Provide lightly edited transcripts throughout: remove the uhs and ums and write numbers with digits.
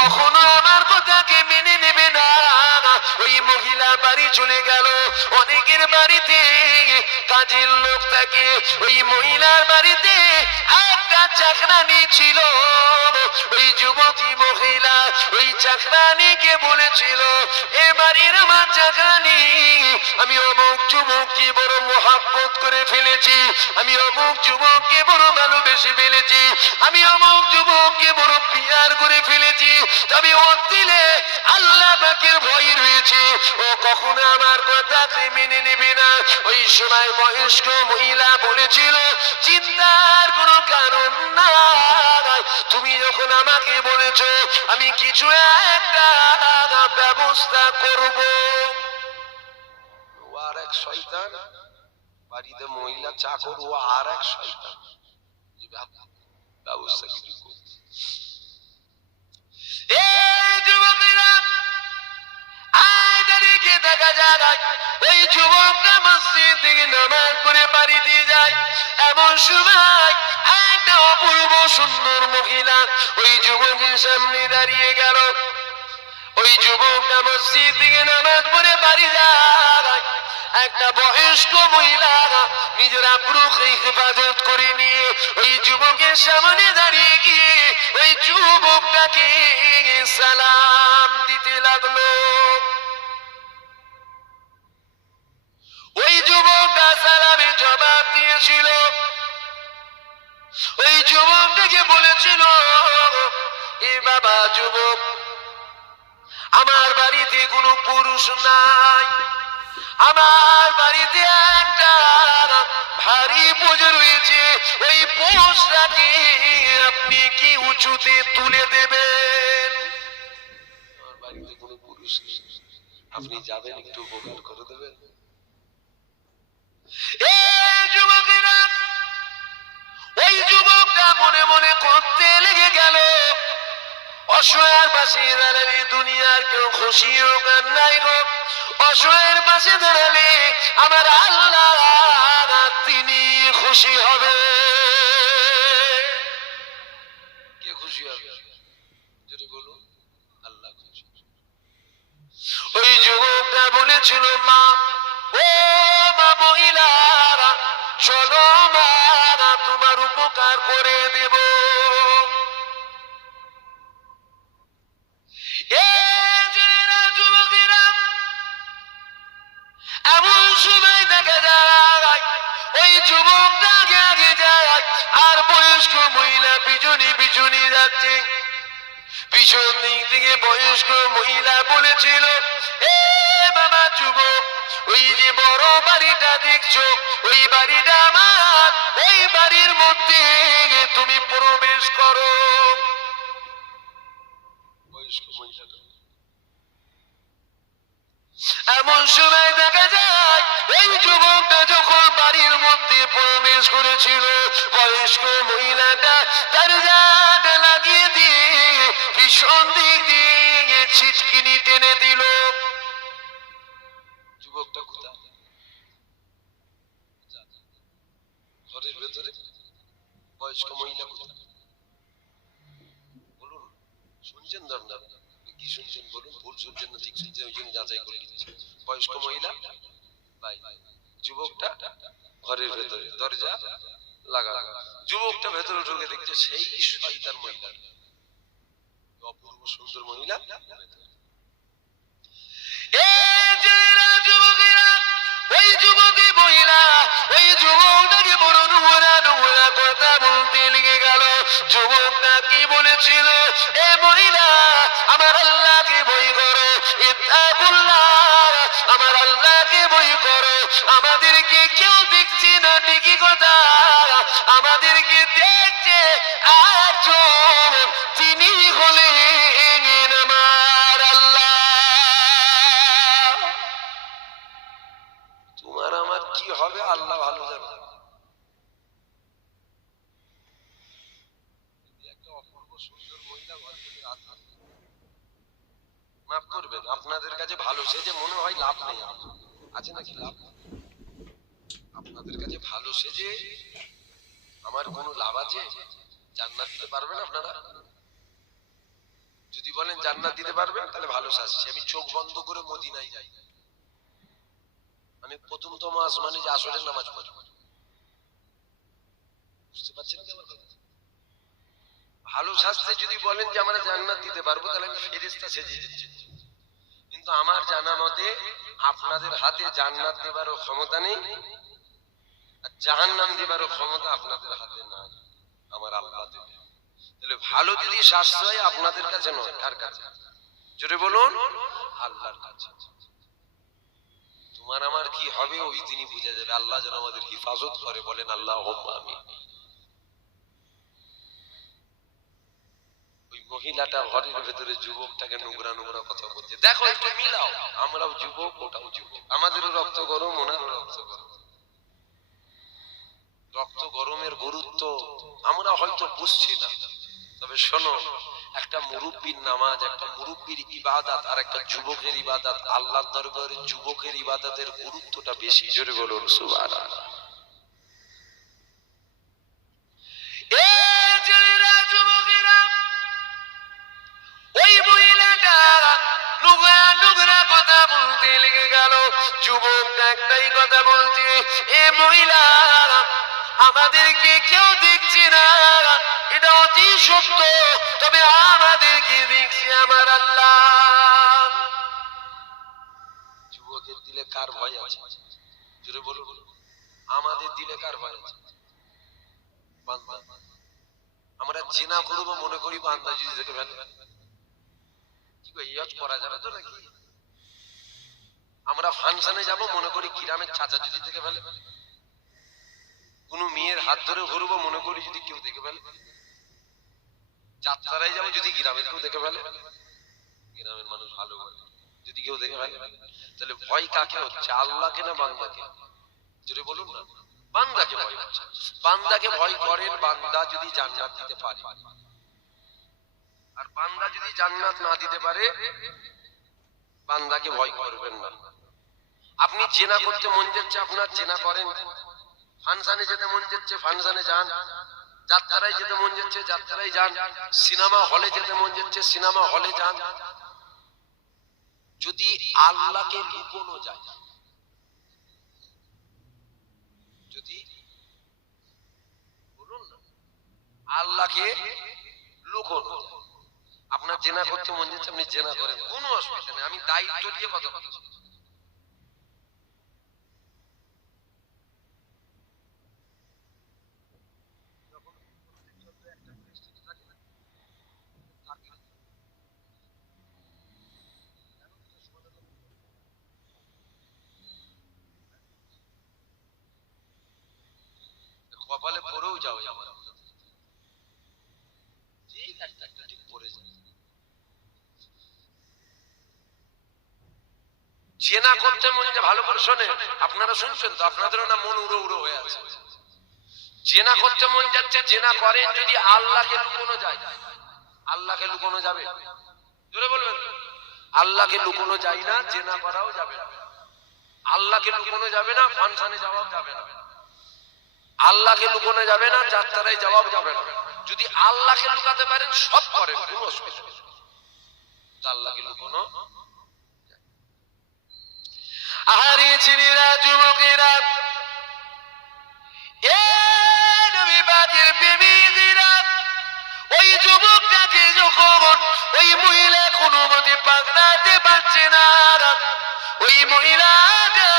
কখনো আমার কথাকে মেনে নেবে না। ওই মহিলা বাড়ি চলে গেল। অনেকের বাড়িতে কাজের লোক থাকে, ওই মহিলার বাড়িতে একটা চাকরানি ছিল। ওই যুবতী মহিলা ওই চাকরানিকে বলেছিল, এ বাড়ির আমার চাকরানি, আমি অমুক যুবককে বড় মোহাব্বত করে ফেলেছি, আমি অমুক যুবককে বড় ভালোবেসে ফেলেছি, আমি অমুক যুবককে বড় পিয়ার করে ফেলেছি, তবে ওর দিলে আল্লাহ পাকের ভয় রয়েছে, ও কখনো আমার কথাকে মেনে নেবে না। ওই সময় বয়স্ক মহিলা বলেছিল, চিন্তার কোনো কারণ নাই, তুমি যখন আমাকে বলেছো আমি কিছু একটা ব্যবস্থা করব। ও আর এক শয়তান, বাড়িতে মহিলা চাকর, ও আর এক শয়তান, ব্যবস্থা কিছু করছে। দেখা যায় ওই যুবকটা মসজিদ থেকে নামাজ পড়ে বাড়ি দিয়ে যায়। এমন সময় একটা অপূর্ব সুন্দর মহিলা ওই যুবকের সামনে দাঁড়িয়ে গেল। ওই যুবকটা মসজিদ থেকে নামাজ পড়ে বাড়ি যায়। একটা বয়স্ক মহিলা নিজের আব্রুকে হেফাজত করে নিয়ে ওই যুবকের সামনে দাঁড়িয়ে গিয়ে ওই যুবকটাকে সালাম দিতে লাগলো। ওই যুবকটা সালামে জবাব দিয়েছিল। ওই যুবকটাকে বলেছিল, এ বাবা যুবক, আমার বাড়িতে কোনো পুরুষ নাই, আমার বাড়িতে একটা ভারী বোঝ রয়েছে, ওই বোঝটাকে আপনি কি উঁচুতে তুলে দেবেন? আমার বাড়িতে কোনো পুরুষ নেই, আপনি যাবেন একটু উপকার করে দেবেন। যুবকেরা ওই যুবকটা মনে মনে করতে লেগে গেল, অসহায়ের পাশে দাঁড়ালে দুনিয়ার কেউ খুশি হোক আর নাই হোক, অসহায়ের পাশে দাঁড়ালে আমার আল্লাহ তিনি খুশি হবে। কে খুশি হবে? যদি বলুন আল্লাহ খুশি। ওই যুবকটা বলেছিল, মা, ও মা মহিলারা, চলো মা, তোমার উপকার করে দেব। এমন সময় দেখা যায় ওই যুবকটা আগে আগে যায় আর বয়স্ক মহিলা পিছনে পিছনে যাচ্ছে। পিছন দিক থেকে বয়স্ক মহিলা বলেছিল, এ বাবা যুবক, ওই যে বড় বাড়িটা দেখছো, ওই বাড়িটা আমার, ওই বাড়ির মধ্যে তুমি প্রবেশ করো। বয়স্ক মহিলা এমন সময় দেখা যায় এই যুবকটা যখন বাড়ির মধ্যে প্রবেশ করেছিল, বয়স্ক মহিলাটা দরজাটা লাগিয়ে দিয়ে পিছন দিক দিয়ে ছিটকিনি টেনে দিল। যুবকটা কোথায়? ঘরের ভেতরে। বয়স্ক মহিলা কোথায়? বলুন, শুনছেন না? কি শুনছেন বলুন, ভুল শুনছেন না ঠিক শুনছেন, ওই জন্য যাচাই করে দিচ্ছি। বয়স্ক মহিলা ভাই, যুবকটা ঘরের ভেতরে, দরজা লাগা। যুবকটা ভেতরে ঢুকে দেখছে সেই শয়তান মহিলা, অপূর্ব সুন্দর মহিলা। ওই যুবতী মহিলা ওই যুবকটাকে বড় নোংরা নোংরা কথা বলতে লেগে গেল। যুবকটা কি বলেছিল, এ মহিলা, আমার আল্লাহকে ভয় করো, আমার আল্লাহকে ভয় করো, আমাদেরকে কেউ দেখছি না ঠিকই কথা, আমাদেরকে দেখছে একজন, তিনি হলেন আমার আল্লাহ। তোমার আমার কি হবে আল্লাহ ভালো জানে। একটা অপূর্ব সুন্দর মহিলা ঘর থেকে মাফ করবেন, আপনাদের কাছে ভালো সেজে মনে হয় লাভ নেই, আছে নাকি লাভ? আপনাদের কাছে ভালো সেজে আমার কোনো লাভ আছে? জান্নাত দিতে পারবেন আপনারা? যদি বলেন জান্নাত দিতে পারবেন তাহলে ভালো শাস্তি। আমি চোখ বন্ধ করে মদিনায় যাই, আমি প্রথমতম আসমানে যে আসরের নামাজ পড়ি, বুঝতে পারছেন কি আমার কথা? ভালো শাস্তি যদি বলেন যে আমরা জান্নাত দিতে পারবো তাহলে আমি ফেরেশতা সেজে যাচ্ছি। কিন্তু আমার জানা মতে আপনাদের হাতে জান্নাত দেবারও ক্ষমতা নেই, আর জাহান্নাম দেবারও ক্ষমতা আপনাদের হাতে নাই, আমার আল্লাহ দেবে। তাহলে ভালো যদি শাস্তি হয় আপনাদের কাছে নয়, কার কাছে? জোরে বলুন, আল্লাহর কাছে। তোমার আমার কি হবে ওই দিনই বুঝা যাবে। আল্লাহ যেন আমাদের হিফাজত করে, বলেন আল্লাহুম্মা আমিন। ওই মহিলাটা ঘরের ভেতরে যুবকটাকে নোংরা নোংরা কথা বলছে, দেখো একটু মিলাও, আমরাও যুবক ওটাও যুবক, আমাদেরও রক্ত গরম ওনারও রক্ত গরম। রক্ত গরমের গুরুত্ব আমরা হয়তো বুঝছি না, তবে শোনো, একটা মুরব্বির নামাজ, একটা মুরব্বির ইবাদত আর একটা যুবকের ইবাদত, আল্লাহর দরবারে যুবকের ইবাদতের গুরুত্বটা বেশি। জোরে বলুন সুবহানাল্লাহ। এই ছেলেরা, যুবকেরা, ওই মহিলাটা নোংরা নোংরা কথা বলতে লেগে গেল। যুবক একটাই কথা বলছে, এ মহিলা, আমাদেরকে কেউ দেখছে না, এটা অতি সত্য, তবে আমাদেরকে দেখছে আমার আল্লাহ। যুবকের দিলে কার ভয় আছে? জোরে বলুন, আমাদের দিলে কার ভয় আছে? বান্দা। আমরা জিনা করবো মনে করি বান্দা যদি দেখে ফেলে, কি কই ইয়জ করা যাবে তো নাকি? আমরা ফাংশনে যাব মনে করি গ্রামের চাচা যদি দেখে ফেলে, কোন মেয়ের হাত ধরে ঘুরবো মনে করি যদি কেউ দেখে ফেলে, যাত্রায় যাবো যদি গ্রামের কেউ দেখে ফেলে, গ্রামের মানুষ ভালো বলে যদি কেউ দেখে ফেলে, তাহলে ভয় কাকে হচ্ছে? আল্লাহকে না বান্দাকে? জোরে বলুন না, বান্দাকে ভয় হচ্ছে। বান্দাকে ভয় করেন বান্দা যদি জান্নাত দিতে পারে, আর বান্দা যদি জান্নাত না দিতে পারে বান্দাকে ভয় করবেন না। আপনি জেনা করতে মন যাচ্ছে আপনার জেনা করেন, ফাংশনে যেতে মন যাচ্ছে ফাংশনে যান, যাত্রায় যেতে মন যাচ্ছে যাত্রায় যান, সিনেমা হলে যেতে মন যাচ্ছে সিনেমা হলে যান। যদি আল্লাহকে লুকোনো যায়, যদি বলুন না আল্লাহকে লুকোনো যায়, আপনার জেনা করতে মন যাচ্ছে আপনি জেনা করেন, কোনো অসুবিধা নেই, আমি দায়িত্ব দিয়ে কথা বলছি। কপালে পড়েও যাও, আমার ঠিক একটা একটা ঠিক পড়ে যায়। জেনা করতে মন যে, ভালো করে শোনে, আপনারা শুনছেন তো, আপনাদেরও না মন উড়ো উড়ো হয়ে আছে। জেনা করতে মন যাচ্ছে, জেনা করেন, যদি আল্লাহকে লুকোনো যায়, আল্লাহকে লুকোনো যাবে? জোরে বলবেন, আল্লাহকে লুকোনো যায় না, জেনা করাও যাবে না, আল্লাহকে লুকোনো যাবে না, ফাংশনে যাওয়াও যাবে না, আল্লাহকে লুকোনো যাবে না, যাত্রায় যাওয়াও যাবে না। যদি আল্লাহকে লুকাতে পারেন সব করেন, কোনো অসুবিধা নেই, আল্লাহকে লুকোনো। আরে ছেলেরা, যুবকেরা, এ নবী পাকের প্রেমিকেরা, ওই যুবকটাকে যখন ওই মহিলা কোনো মতে পাকড়াতে পারছে না, ওই মহিলাটা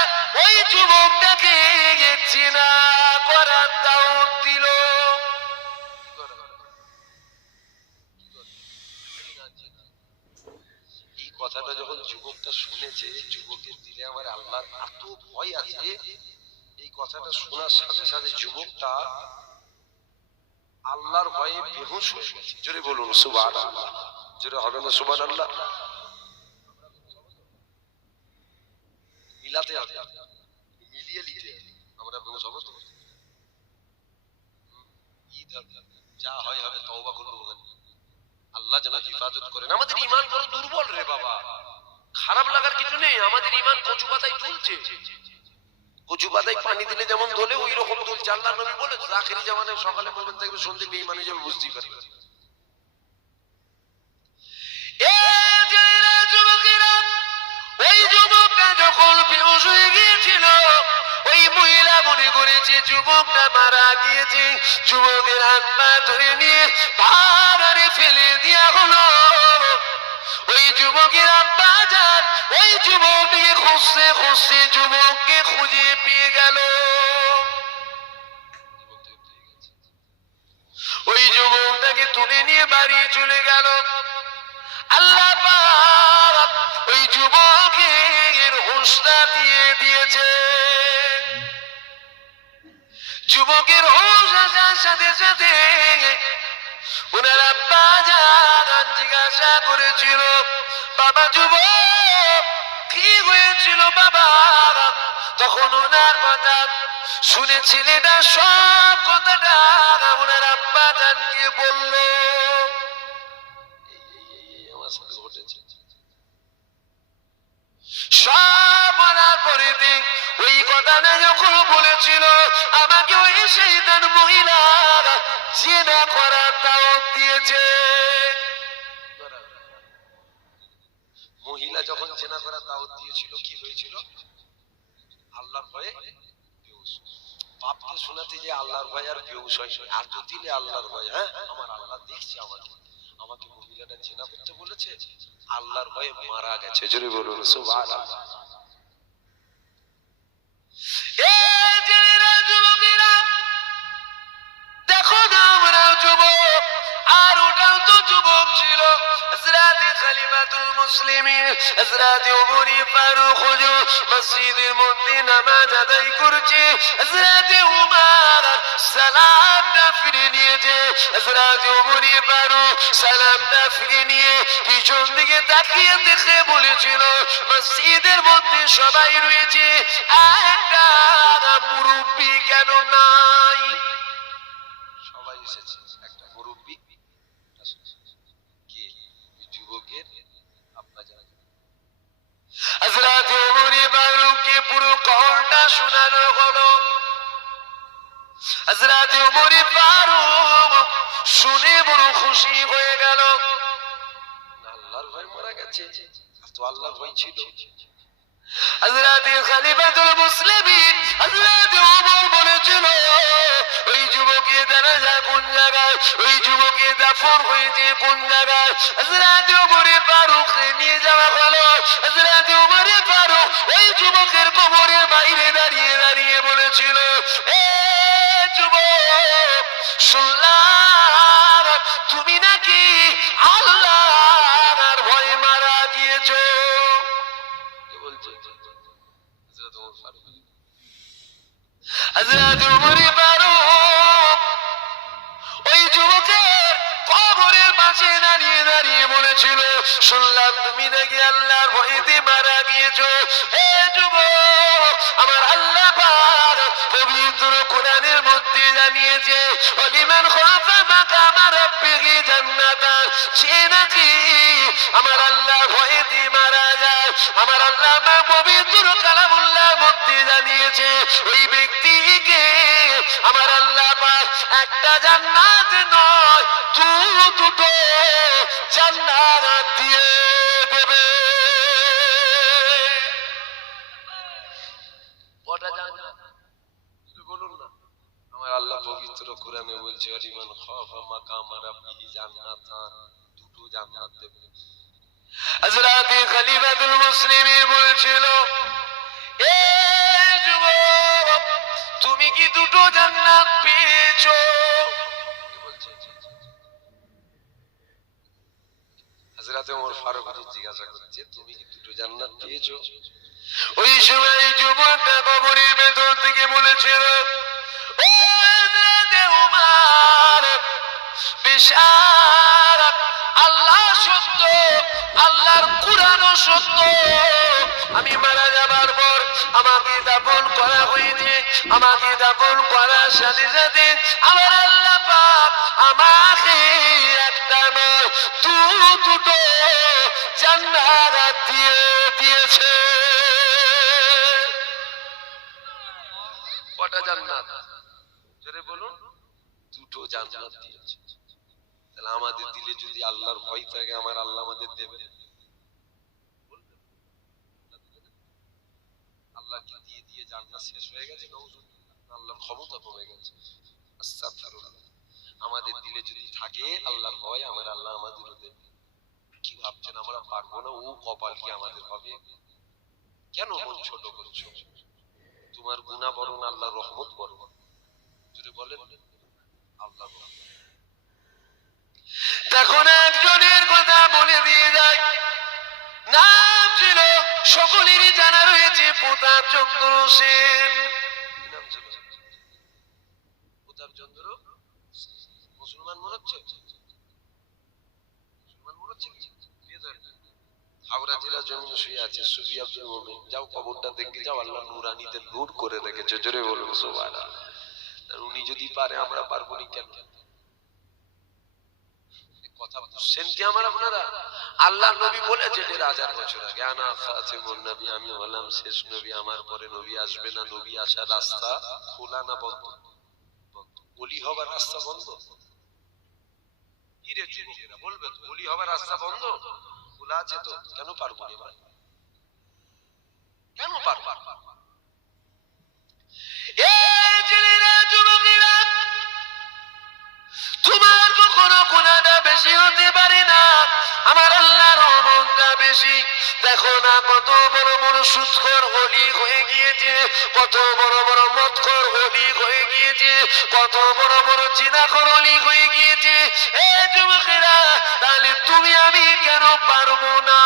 ওই যুবকটাকে চেনা করার দাওয়াত দিল। এই কথাটা যখন যুবকটা শুনেছে, যুবকের দিলে আমার আল্লাহর এত ভয় আছে, এই কথাটা শোনার সাথে সাথে যুবকটা আল্লাহর ভয়ে বেহুশ হয়ে গেছে। জোরে বলুন সুবহানাল্লাহ। জোরে হবে না সুবহানাল্লাহ? মিলাতে হবে, মিলিয়ে লিখে আমরা বেহুশ হব তো? ঈদ যা হয় হবে, তওবা করবো, আল্লাহ যেন হিফাজত করেন। আমাদের ঈমান বড় দুর্বল রে বাবা, খারাপ লাগার কিছু নেই, আমাদের ঈমান কচু পাতায় ঝুলছে। কচু পাতায় পানি দিলে যেমন ধরে ওই রকম দুলছে। আল্লাহ নবী বলেছেন আখিরি জামানায় সকালে মুমিন থাকবে, সন্ধ্যে বেঈমানি যাবে, বুঝতেই পারবে। মনে করেছে যুবকটা মারা গিয়েছে। যুবকের হাত পা ধরে নিয়ে পাহাড়ে ফেলে দেয়া হলো। ওই যুবকের আব্বা যান ওই যুবককে খুঁজতে খুঁজতে যুবককে খুঁজে পেয়ে গেল। ওই যুবকটাকে তুলে নিয়ে বাড়ি চলে গেল। আল্লাহ পাক ওই যুবকের হুঁশটা দিয়ে দিয়েছে। যুবকের হুঁশ আসার সাথে সাথে ওনার আব্বা জান জিজ্ঞাসা করেছিল, বাবা যুবক কি হয়েছিল বাবা? তখন ওনার কথা শুনে ছেলেটা সব কথাটা ওনার আব্বা জানকে বলল। আমার সাথে ঘটেছে সব বলার পরে ওই কথাটা যখন বলেছিল, আমাকে ওই শয়তান মহিলা জিনা করার দাওয়াত দিয়েছে। মহিলা যখন জিনা করার দাওয়াত দিয়েছিল কি হয়েছিল? আল্লাহর ভয়ে বেহুশ। বাপকে শোনাতে যে আল্লাহর ভয় আর বেহুশ হয় আর তো দিলে আল্লাহর ভয়। হ্যাঁ, আমার আল্লাহ দেখছে আমাকে মহিলাটা জিনা করতে বলেছে, আল্লাহর ভয়ে মারা গেছে। জোরে বলুন সুবহানাল্লাহ। দেখো না আমরা যুবক, আর ওটাও তো যুবক ছিল। হযরতে খলিফাতুল মুসলিমিন হযরতে ওমর ফারুক হুজুর মসজিদের মধ্যে নামাজ আদায় করছে। হযরতে ওমর সালামটা ফিরে নিয়েছে। হযরতে ওমর ফারুক সালামটা ফিরে নিয়ে পিছন দিকে তাকিয়ে দেখে বলেছিল, মসজিদের মধ্যে সবাই রয়েছে, একটা মুরব্বি কেন নাই? সবাই এসেছে, একটা মুরব্বি কে? যুবকের আব্বা জান। হযরত ওমর ফারুককে পুরো কলটা শোনানো হলো। হযরত ওমর ফারুক শুনে বড় খুশি হয়ে গেল। আল্লাহর ভয় মারা গেছে, তো আল্লাহর ভয় ছিল। হযরতে খলিফাতুল মুসলিমিন হযরতে ওমর বলেছিল, ওই যুবকের জানাজা কোন জায়গায়, ওই যুবকের দাফন হয়েছে কোন জায়গায়? হযরতে ওমর ফারুক নিয়ে যাওয়া হলো। হযরতে ওমর ফারুক ওই যুবকের কবরের বাইরে দাঁড়িয়ে দাঁড়িয়ে বলেছিল, এ যুবক, শুনলাম তুমি নাকি আল্লাহর ভয়ে মারা গিয়েছো। কি বলছে হযরত ওমর ফারুক? হযরত ওমর ফারুক ওই যুবকের কবরের পাশে দাঁড়িয়ে দাঁড়িয়ে বলেছিল, শুনলাম তুমি নাকি আল্লাহর ভয়েতে মারা গিয়েছো। হে যুবক, আমার আল্লাহ পাক পবিত্র কোরআনের মধ্যে জানিয়েছে, ওয়ালিমান খাফা মাকামা রাব্বিহি জান্নাতান, যে নাকি আমার আল্লাহ ভয়েতে মারা যায়, আমার আল্লাহ পাক পবিত্র কালামুল্লাহর মধ্যে জানিয়েছে, ওই ব্যক্তিকে আমার আল্লাহ পাক একটা জান্নাত নয় দুটো জান্নাত দিয়ে দেবে। কটা জান্নাত বলুন না? আমার আল্লাহ পবিত্র কোরআনে বলছে, ওয়ালিমান খাফা মাকামা রাব্বিহি জান্নাতান, দুটো জান্নাত দেবে। হযরতে খলিফাতুল মুসলিমিন বলছিল, এ যুবক, তুমি কি দুটো জান্নাত পেয়েছো? হযরতে ওমর ফারুক জিজ্ঞাসা করছে, তুমি কি দুটো জান্নাত পেয়েছো? ওই সময় যুবকটা কবরের ভেতর থেকে বলেছিল, ও হযরতে ওমর, বিশাল আল্লাহ সত্য, আল্লাহর কুরআনও সত্য। আমি মারা যাবার পর আমাকে দাফন করা হয়েছে, আমাকে দাফন করার সাথে সাথে আমার আল্লাহ পাক আমাকে একটা নয় দুটো জান্নাত দিয়ে দিয়েছে। কটা জান্নাত? জোরে বলুন। দুটো জান্নাত দিয়েছে। তাহলে আমাদের দিলে যদি আল্লাহর ভয় থাকে, আমার আল্লাহ আমাদের দেবে। আল্লাহকে দিয়ে দিয়ে জান্নাত শেষ হয়ে গেছে। নাউজুবিল্লাহ। আল্লাহর ক্ষমতা কমে গেছে। আস্তাগফিরুল্লাহ। আমাদের দিলে যদি থাকে আল্লাহর ভয়, আমার আল্লাহ আমাদের দেবে। কি ভাবছেন আমরা পারবো না? ও কপাল কি আমাদের হবে? কেন মন ছোট করছো? তোমার গুনাহ বড় না আল্লাহর রহমত বড়? যদি বলেন আল্লাহ বড়। দেখো না, একজনের কথা বলে দিয়ে যায়, নাম ছিল, সকলেরই জানা রয়েছে, প্রতাপ চন্দ্র সেন। কি নাম ছিল? প্রতাপ চন্দ্র। মুসলমান মনে হচ্ছে? মুসলমান মনে হচ্ছে কি? হাওড়া জেলা জমিন শুয়ে আছে সুফি আব্দুল মোমিন। যাও কবরটা দেখে যাও, আল্লাহ নূরানীতে নূর করে রেখেছে। জোরে বলুন সুবহানাল্লাহ। উনি যদি পারে আমরা পারবো না কেন? কথা বুঝছেন কি আমার আপনারা? আল্লাহ নবী বলেছে 1000 বছর আগে, আনা খাতিমুন নবী, আমি হলাম শেষ নবী, আমার পরে নবী আসবে না। নবী আসার রাস্তা খোলা না বন্ধ? ওলি হবার রাস্তা বন্ধ? কি রে যুবকেরা বলবে তো, ওলি হবার রাস্তা বন্ধ? খোলা আছে তো, কেন পারবো না ভাই? কেন পারবো? এই ছেলেরা, যুবকেরা, তোমার কখনো গুনাহটা বেশি হতে পারে না, আমার আল্লাহর রহমতটা বেশি। দেখো না, কত বড় বড় সুদখোর ওলি হয়ে গিয়েছে, কত বড় বড় মদখোর ওলি হয়ে গিয়েছে, কত বড় বড় জিনাখোর ওলি হয়ে গিয়েছে। এই যুবকেরা, তাহলে তুমি আমি কেন পারবো না?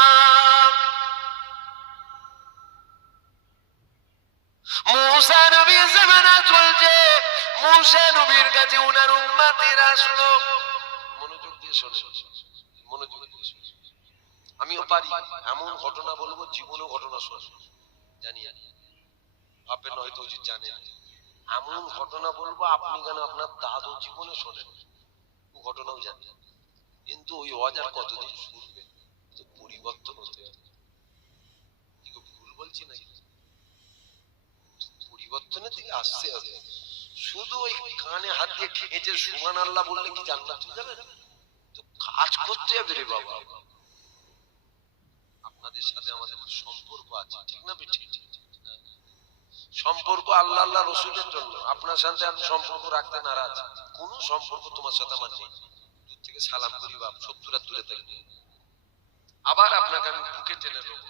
মুসা নবীর জামানা চলছে, মুসা নবীর কাছে উনার উম্মতিরা আসলো। মনোযোগ দিয়ে শোনেন, মনোযোগ দিয়ে শোনেন। আমিও পারি এমন ঘটনা বলবো, জীবনেও ঘটনা শোনেন, জানি ভাববেন হয়তো উচিত জানেন। এমন ঘটনা বলবো আপনি কেন আপনার দাদু জীবনে শোনেন, ঘটনাও জানেন, কিন্তু ওই অজার কতদিন শুনবেন? পরিবর্তন হতে হবে। ভুল বলছি নাকি? পরিবর্তনের দিকে আসতে হবে। শুধু ওই কানে হাত দিয়ে খেঁচে সুবহানাল্লাহ বললে কি জান্নাত হয়ে যাবে? তো কাজ করতে হবে রে বাবা। আপনাদের সাথে আমাদের সম্পর্ক আছে, ঠিক না বেঠিক? সম্পর্ক আল্লাহ আল্লাহ রসুলের জন্য। আপনার সাথে আমি সম্পর্ক রাখতে নারাজ, কোন সম্পর্ক তোমার সাথে আমার নেই। দূর থেকে সালাম করি, বাপ 70 হাত দূরে থাকবে, আবার আপনাকে আমি বুকে টেনে নেব।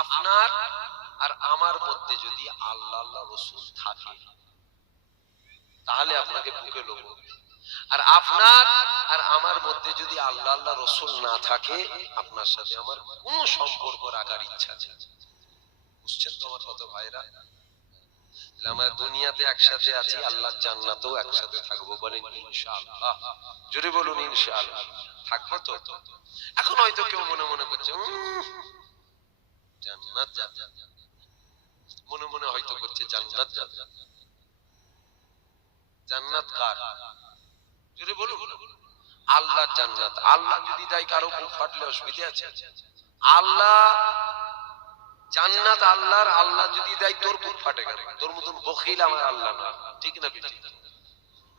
আপনার আর আমার মধ্যে যদি আল্লাহ আল্লাহ রসুল থাকে তাহলে আপনাকে বুকে নেব, আর আপনার আর আমার মধ্যে যদি আল্লাহ আল্লাহ রসুল না থাকে আপনার সাথে আমার কোনো সম্পর্ক রাখার ইচ্ছা নেই। বুঝছেন তো আমার কথা ভাইরা? আমরা দুনিয়াতে একসাথে আছি, আল্লাহর জান্নাতেও একসাথে থাকবো, বলেন ইনশাআল্লাহ। জোরে বলুন ইনশাআল্লাহ। থাকবো তো? এখন হয়তো কেউ মনে মনে করছে জান্নাত যাবে, মনে মনে হয়তো করছে জান্নাত যাবে। জান্নাত কার? জোরে বলুন। আল্লাহর জান্নাত। আল্লাহ যদি দেয়, কারো বুক ফাটলে অসুবিধা আছে? আল্লাহ জান্নাত আল্লাহর, আল্লাহ যদি দেয় তোর বুক ফাটে কেন? তোর মতন বখিল আমার আল্লাহ না, ঠিক না বেঠিক?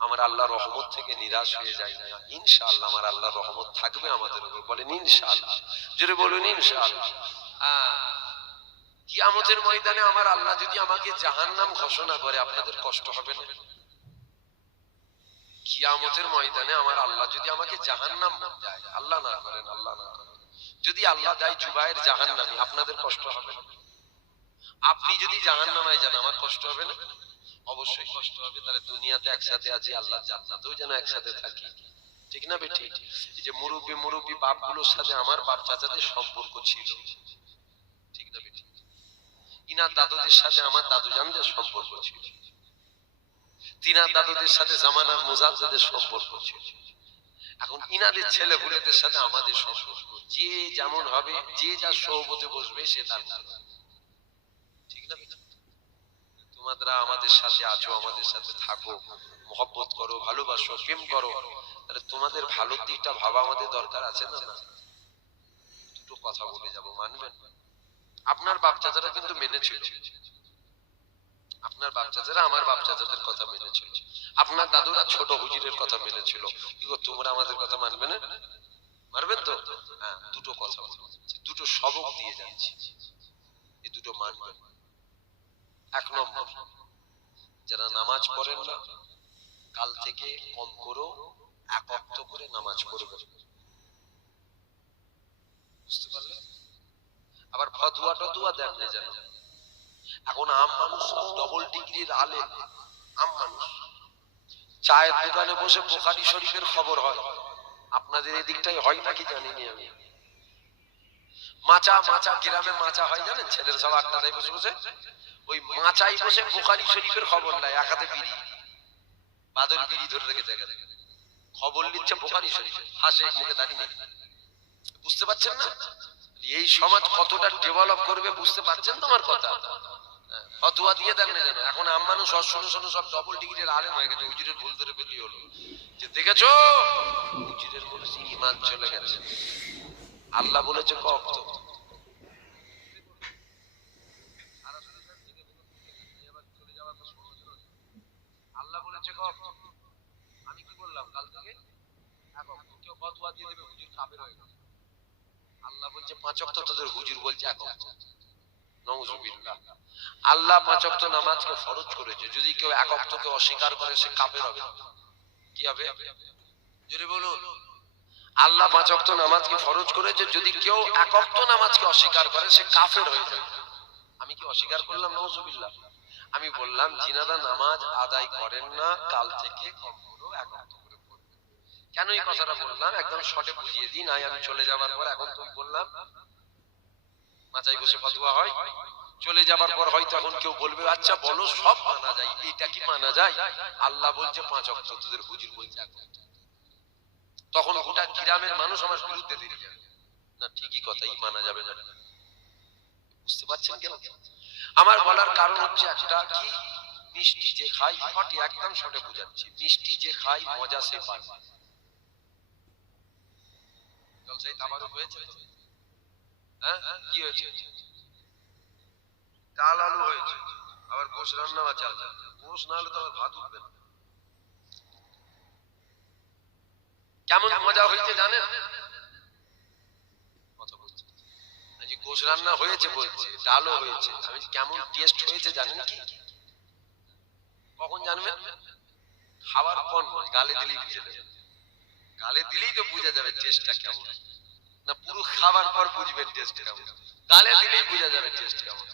আমার আল্লাহর রহমত থেকে নিরাশ হয়ে যায় না, ইনশাআল্লাহ আমার আল্লাহর রহমত থাকবে আমাদের উপর, বলেন ইনশাআল্লাহ। জোরে বলুন ইনশাআল্লাহ। কিয়ামতের ময়দানে আমার আল্লাহ যদি আমাকে জাহান্নাম ঘোষণা করে, আপনাদের কষ্ট হবে না? কিয়ামতের ময়দানে আমার আল্লাহ যদি আমাকে জাহান্নাম দেয়, আল্লাহ না করেন, আল্লাহ না করেন, যদি আল্লাহ দেয় জুবায়ের জাহান্নামী, আপনাদের কষ্ট হবে না? আপনি যদি জাহান্নামায় যান আমার কষ্ট হবে না? অবশ্যই কষ্ট হবে। তাহলে দুনিয়াতে একসাথে আছি, আল্লাহ জান্নাতেও যেন একসাথে থাকি, ঠিক না বেঠিক? এই যে মুরব্বী বাপগুলোর সাথে আমার বাপ চাচাদের সম্পর্ক ছিল, ঠিক না বেঠিক? ইনার দাদুদের সাথে আমার দাদু জানদের সম্পর্ক ছিল, তিনার দাদুদের সাথে জামানার মুজাদ্দেদের সম্পর্ক ছিল। এখন ইনাদের ছেলে পুলেদের সাথে আমাদের সম্পর্ক, যে যেমন হবে, যে যার সোহবতে বসবে সে তার, ঠিক না? তোমরা আমাদের সাথে আছো, আমাদের সাথে থাকো, মহব্বত করো, ভালোবাসো, প্রেম করো, তাহলে তোমাদের ভালোর দিকটা ভাবা আমাদের দরকার আছে না? না, দুটো কথা বলে যাব, মানবেন? আপনার বাপ চাচারা কিন্তু মেনেছিল, আপনার বাপ চাচারা আমার বাপ চাচাদের কথা মেনেছিল, আপনার দাদুরা ছোট হুজুরের কথা মেনেছিল। কি গো, তোমরা আমাদের কথা মানবে না? মানবেন তো? হ্যাঁ, দুটো কথা বলছি, দুটো সবক দিয়ে যাচ্ছি, এই দুটো মানবেন। এক নম্বর, যারা নামাজ পড়েন না কাল থেকে কম করো এক ওয়াক্ত করে নামাজ পড়বেন, বুঝতে পারলেন? আবার ফতোয়া টতোয়া দেন না যেন। এখন আম মানুষ সব ডবল ডিগ্রির আলেম, আম মানুষ চায়ের দোকানে বসে বুখারী শরীফের খবর হয়, আপনাদের এদিকটাই হয় নাকি জানিনি আমি। মাচা মাচা গ্রামে মাচা হয় জানেন, ছেলের সব আড্ডায় বসে বসে ওই মাচাই বসে বুখারী শরীফের খবর নেয়, এক হাতে বিড়ি, বাদল বিড়ি ধরে রেখে জায়গা খবর নিচ্ছে বুখারী শরীফ, হাসে মুখে দাঁড়িয়ে নেই। বুঝতে পারছেন না এই সমাজ কতটা ডেভেলপ করবে? বুঝতে পারছেন তোমার কথা? ফতোয়া দিয়ে দেন না যেন। এখন আম মানুষ শোনো শোনো সব ডবল ডিগ্রির আলেম হয়ে গেছে, হুজুরের ভুল ধরে বেরিয়ে হলো যে দেখেছো হুজুরের বলেছে ঈমান চলে গেছে। আল্লাহ বলেছে কত আল্লাহ বলেছে কত, আমি কি বললাম কাল থেকে কেউ ফতোয়া দিয়ে দেবে হুজুর কাফের হয়ে গেছে। আল্লাহ বলছে 5 ওয়াক্ত, তোদের হুজুর বলছে 1 ওয়াক্ত। নাউযুবিল্লাহ। আল্লাহ 5 ওয়াক্ত নামাজকে ফরজ করেছে, যদি কেউ 1 ওয়াক্তকে অস্বীকার করে সে কাফের হবে। কি হবে জোরে বলুন? আল্লাহ 5 ওয়াক্ত নামাজকে ফরজ করেছে, যদি কেউ 1 ওয়াক্ত নামাজকে অস্বীকার করে সে কাফের হয়ে যাবে। আমি কি অস্বীকার করলাম? নাউযুবিল্লাহ। আমি বললাম জিনারা নামাজ আদায় করেন না কাল থেকে কম করো 1 ওয়াক্ত করে পড়বে। কেন এই কথাটা বললাম একদম শর্টে বুঝিয়ে দিই, নাই আমি চলে যাবার পর এখন তুমি বললাম মাচাই বসে ফতোয়া হয়, চলে যাবার পর হয়তো এখন কেউ বলবে আচ্ছা বলো সব মানা যায়, এটা কি মানা যায়? আল্লাহ বলছে 5 ওয়াক্ত, তোদের হুজুর বলছে 1 ওয়াক্ত। তখন গোটা গ্রামের মানুষ আমার বিরুদ্ধে বেরিয়ে যাবে, না ঠিকই কথাই মানা যাবে না। বুঝতে পারছেন কেন? আমার বলার কারণ হচ্ছে একটা, কি মিষ্টি যে খাই, শর্টে একদম শর্টে বুঝাচ্ছি, মিষ্টি যে খাই মজা সে পায়। জলসাই তাবারুক হয়েছে তো? হ্যাঁ কি হয়েছে? ডাল আলু হয়েছে, আবার গোশ রান্না বা চাল, গোশ না হলে তো আবার ভাত উঠবে না। কেমন মজা হয়েছে জানেন? কথা বলছি যে গোশ রান্না হয়েছে বলছে, ডালও হয়েছে, আমি কেমন টেস্ট হয়েছে জানেন কি? কখন জানবেন? খাবার পর নয়, গালে দিলেই বুঝে যাবেন। গালে দিলেই তো বুঝা যাবে টেস্টটা কেমন, না পুরো খাবার পর বুঝবেন টেস্ট কেমন। গালে দিলেই বুঝা যাবে টেস্ট কেমন।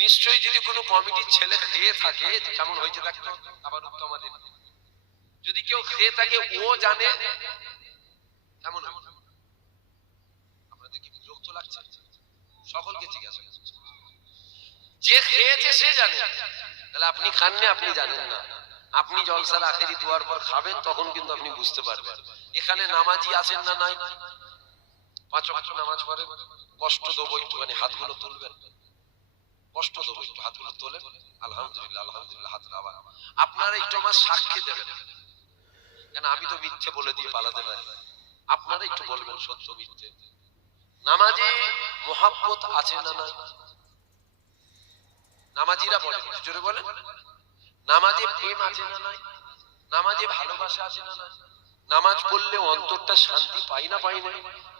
নিশ্চয়ই যদি কোনো কমিটির ছেলে খেয়ে থাকে কেমন হয়েছে দেখতো, আবার আমাদের যদি কেউ খেয়ে থাকে ও জানে কেমন হয়েছে। আপনাদের কি বিরক্ত লাগছে? সকলকে জিজ্ঞাসা করছি, যে খেয়েছে সে জানে, তাহলে আপনি খাননি আপনি জানেন না। আপনি জলসার আখেরি দুয়ার পর খাবেন, তখন কিন্তু আপনি বুঝতে পারবেন। এখানে নামাজি আছেন না নাই? 5 ওয়াক্ত নামাজ পড়েন, কষ্ট দেবো একটুখানি হাতগুলো তুলবেন, কষ্ট দেবো একটু হাতগুলো তোলেন। আলহামদুলিল্লাহ আলহামদুলিল্লাহ হাত নামান। আপনারা একটু আমার সাক্ষী দেবেন, কেন আমি তো মিথ্যে বলে দিয়ে পালাতে পারি, আপনারা একটু বলবেন সত্য মিথ্যে। নামাজে মুহাব্বত আছে না নাই? নামাজিরা বলেন, জোরে বলেন, নামাজে প্রেম আছে না নাই? নামাজে ভালোবাসা আছে না নাই? নামাজ পড়লে অন্তরটা শান্তি পাই না পাই না?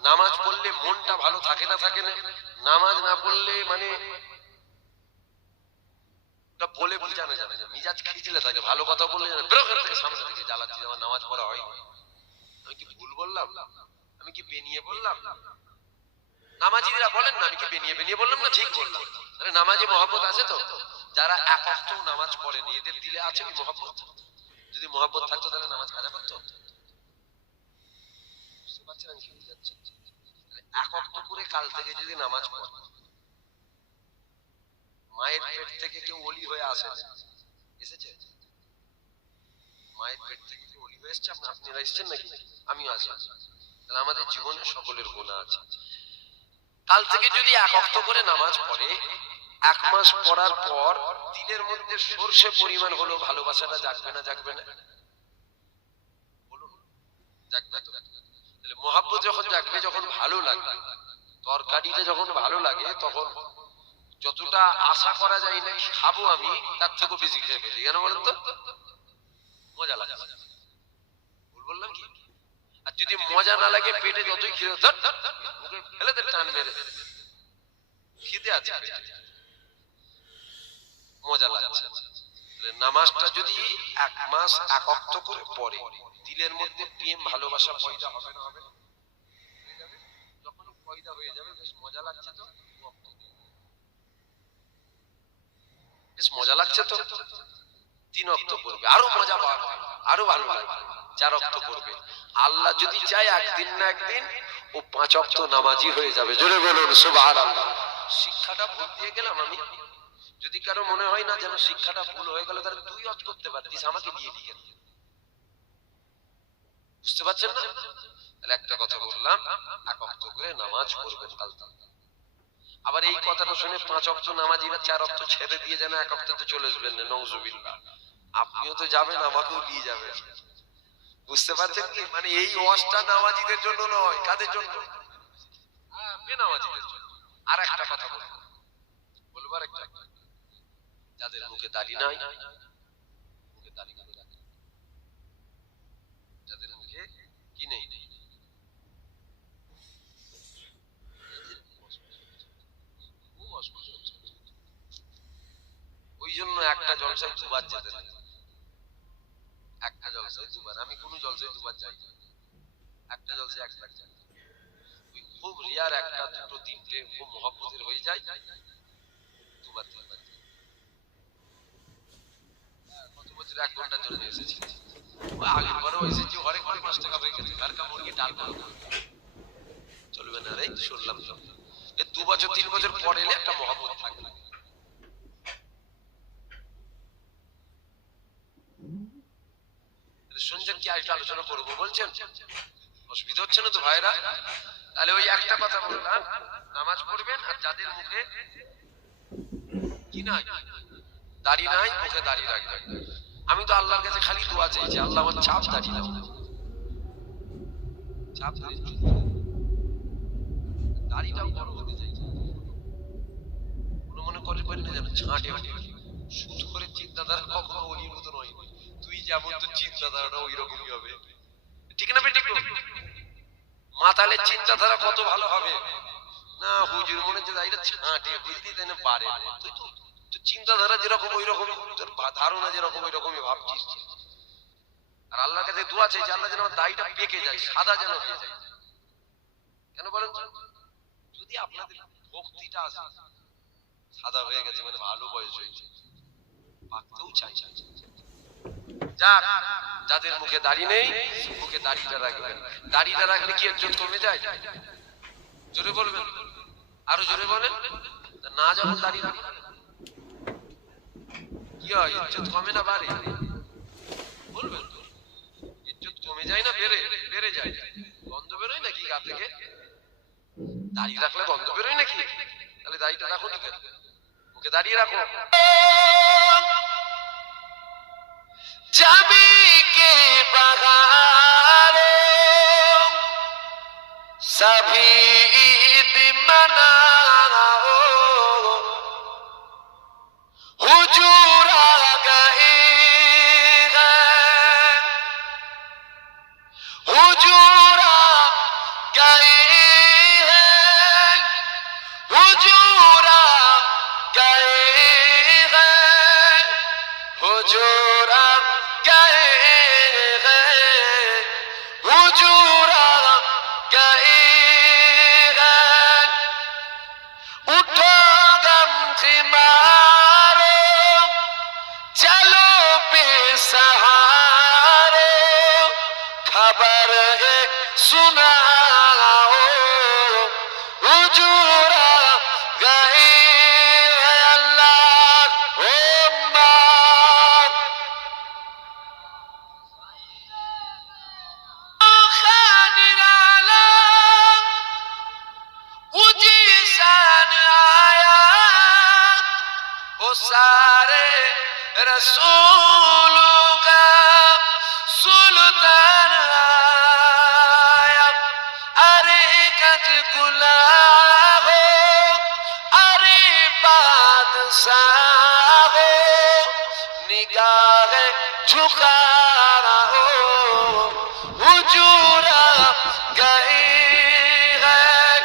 নামাজ পড়লে মনটা ভালো থাকে না থাকে না? নামাজ না পড়লে মানে বলে বুঝানো যাবে না, মিজাজ খিচলে থাকে, ভালো কথা বললে থেকে সামনে থেকে জ্বালাচ্ছি, আমার নামাজ পড়া হয়। আমি কি ভুল বললাম? আমি কি বেনিয়ে বললাম? নামাজিরা বলেন না, আমি কি বেনিয়ে বেনিয়ে বললাম না ঠিক বললাম? আরে নামাজে মহব্বত আছে তো? যারা 1 ওয়াক্ত নামাজ পড়েনি এদের দিলে আছে ওই মহব্বত? যদি মহব্বত থাকতো তাহলে নামাজ কাজা করতো? বুঝতে পারছেন আমি কি বুঝাচ্ছি? 1 ওয়াক্ত করে কাল থেকে যদি নামাজ পড়ে, মায়ের পেট থেকে কেউ ওলি হয়ে আসে এসেছে? মায়ের পেট থেকে কেউ ওলি হয়ে এসেছে? আপনারা এসেছেন নাকি? আমিও আছি। তাহলে আমাদের জীবনে সকলের গুনাহ আছে। কাল থেকে যদি 1 ওয়াক্ত করে নামাজ পড়ে, 1 মাস পড়ার পর দিনের মধ্যে সরষে পরিমাণ হলো ভালোবাসাটা জাগবে না জাগবে না? বলুন জাগবে তো? তাহলে মহব্বত যখন জাগবে, যখন ভালো লাগবে, তরকারিটা যখন ভালো লাগে, তখন যতটা আশা করা যায় না খাবো আমি তার থেকেও বেশি খেয়ে ফেলি। কেন বলেন তো? মজা লাগে। ভুল বললাম কি? আর যদি মজা না লাগে পেটে যতই খিদে মুখে ফেলে দে, টান মেরে খিদে আছে, মজা লাগছে, নামাজটা যদি 1 মাস 1 ওয়াক্ত করে পড়ে, দিলের মধ্যে প্রেম ভালোবাসা পয়দা হবে না? হবে। যখন পয়দা হয়ে যাবে, বেশ মজা লাগছে তো, বেশ মজা লাগছে তো, 3 ওয়াক্ত পড়বে, আরো মজা পাবে, আরো ভালো লাগবে। 4 ওয়াক্ত পড়বে। আল্লাহ যদি চায় একদিন না একদিন ও 5 ওয়াক্ত নামাজি হয়ে যাবে। জোরে বলুন সুবহানাল্লাহ। শিক্ষাটা ভুল দিয়ে গেলাম আমি। যদি কারো মনে হয় না যেন শিক্ষাটা ভুল হয়ে গেল, তাহলে তুই অত করতে পারতিস, আমাকে দিয়ে দিয়ে। বুঝতে পারছেন না? তাহলে একটা কথা বললাম, 1 ওয়াক্ত করে নামাজ পড়বেন কাল। আবার এই কথাটা শুনে 5 ওয়াক্ত নামাজিরা 4 ওয়াক্ত ছেড়ে দিয়ে যেন 1 ওয়াক্ততে চলে আসবেন না, নাউজুবিল্লাহ। আপনিও তো যাবেন, আমাকেও নিয়ে যাবেন। বুঝতে পারছেন কি? মানে এই ওয়াজটা নামাজিদের জন্য নয়, কাদের জন্য? বেনামাজিদের জন্য। আর একটা কথা বলবো, আর একটা, যাদের মুখে দাড়ি নাই, মুখে দাড়ি করে রাখে, যাদের মুখে কি নেই, ওই জন্য একটা জলসায় 2 বার যেতে নেই। একটা জলসায় 2 বার, আমি কোন জলসায় 2 বার যাই না। একটা জলসায় 1 বার যাই। ওই খুব রিয়ার 1টা 2টো 3টে খুব মহব্বতের হয়ে যায়, 2 বার 3 বার। কত বছর 1 ঘন্টার জন্য এসেছি, আগের বারও এসেছি, ঘরে ঘরে 5 টাকা হয়ে গেছে, ঘর কা মুরগি ডাল করো, চলবে না রে। শুনলাম এই 2 বছর 3 বছর পরে এলে একটা মহব্বত থাকবে। শুনছেন কি? আরেকটা আলোচনা করবো বলছেন, অসুবিধা হচ্ছে না তো ভাইরা? তাহলে ওই একটা কথা বললাম, নামাজ পড়বেন। আর যাদের মুখে কি নাই, দাড়ি নাই, মুখে দাড়ি রাখবেন। আমি তো আল্লাহর কাছে খালি দোয়া চাইছি, আল্লাহ আমার চাপ দাড়ি দাও, চাপ দাড়িটাও বড় হতে চাইছি। মনে করে করেন না যেন ছাঁটে শুধু করে চিন্তাধারা কখনো ওলির মতো নয়। তুই যেমন তোর চিন্তাধারাটা ওই রকমই হবে, ঠিক না? ঠিক মাতালের চিন্তাধারা কত ভালো হবে না? হুজুর মনে হচ্ছে দাড়িটা ছাঁটে, বুঝলি তাই না? পারে তুই তো তোর চিন্তাধারা যেরকম ওই রকম, তোর ধারণা যেরকম ওই রকমই ভাবছিস। আর আল্লাহর কাছে দোয়া চাইছি, আল্লাহ যেন আমার দাড়িটা পেকে যায়, সাদা যেন হয়ে যায়। কেন বলেন? যদি আপনাদের ভক্তিটা আসে, সাদা হয়ে গেছে মানে ভালো বয়স হয়েছে, পাকতেও চাই। যাক, যাদের মুখে দাড়ি নেই, মুখে দাড়িটা রাখবেন। দাড়িটা রাখলে কি ইজ্জত কমে যায়? জোরে বলবেন, আরো জোরে বলেন না। যখন দাড়ি রাখবেন কি হয়? ইজ্জত কমে না বাড়ে? বলবেন, ইজ্জত কমে যায় না বেড়ে যায়? গন্ধ বেরোয় নাকি গা থেকে? দাড়ি রাখলে গন্ধ বেরোয় নাকি? তাহলে দাড়িটা রাখো নি কেন? মুখে দাঁড়িয়ে রাখো। जामी के बहारों सभी ईद मनाओ, हुजूर आ गए हैं, हुजूर आ गए हैं, हुजूर आ गए हैं, हुजूर खबर सुनाओ, हुजूर आ गए हैं। अल्लाह सारे रसूलों का सुल्तान आया, अरे कज गुला हो, अरे बादशाह हो, निगाह झुका हो, हुजूर आ गए हैं,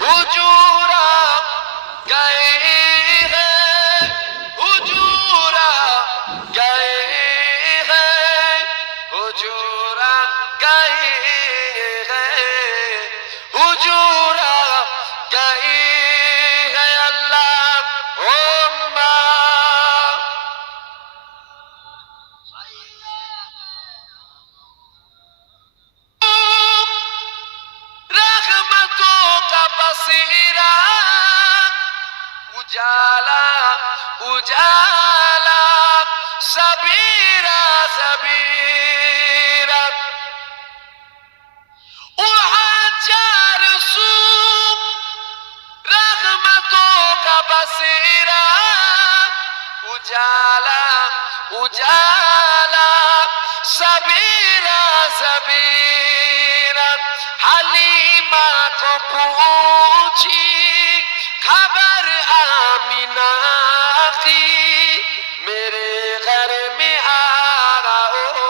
हुजूर आ गए हैं, हुजूर आ गए بصیرہ اجالا اجالا سبیرا سبیرا احجار سوم رحمتوں کا بصیرہ اجالا اجالا سبیرا سبیرا حلیمہ کو پوچھی خبر آمینہ کی میرے گھر میں آ رہا ہو